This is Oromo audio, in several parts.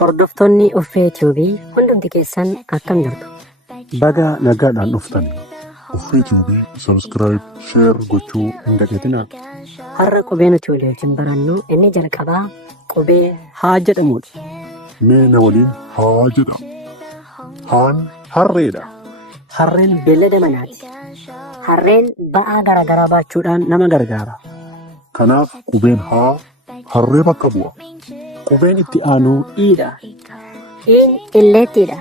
Hordoftoonni Uffee TV hundumti keessan akkam jirtu? Baga nagaadhaan dhuftanii Uffee TV subscribe share gochuu hin dagatinaa. Har'a qubee nuti waliin barannu inni jalqabaa qubee haa jedhamudha. Mee na waliin haa jedhamu. Haan harreedha. Harreen beellada manaati. Harreen ba'aa garaagaraa baachuudhaan nama gargaara. Kanaaf qubeen haa harree bakka bu'a. Qubeen itti aanu iidha. Iin illeettiidha.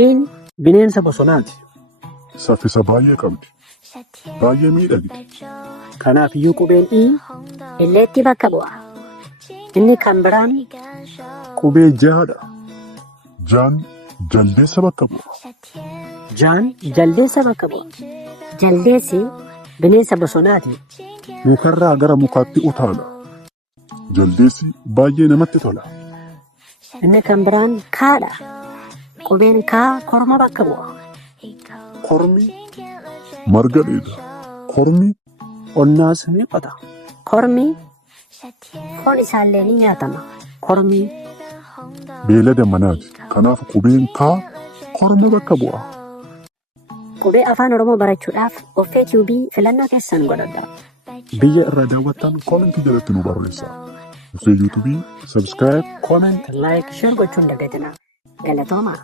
Iin bineensa bosonaati. Saffisa baay'ee qabdi. Baay'ee miidhagdi. Kanaaf iyyuu qubeen ii illeetti bakka bu'a. Inni kan biraan Qubee jaadha. Jaan jaldeessa bakka bu'a. jaan jaldeessa bakka bu'a. Jaldeessi bineensa bosonaati. Mukarraa gara mukaatti utaala. Jaldeessi baay'ee namatti tola. Inni kan biraan kaadha. Qubeen kaa korma bakka bu'a. Kormi marga dheeda. Kormi Onnaas ni qota. Kormi foon isaallee ni nyaatama. Kormi beelada manaati. Kanaaf qubeen kaa korma bakka bu'a. qubee afaan Oromoo barachuudhaaf Uffee TV filannoo keessan godhadhaa. Biyya irraa daawwattan koomentii jalatti nu barreessaa. Uffee YouTube subscribe Comment, like, share gochuun dagatinaa. Galatoomaa.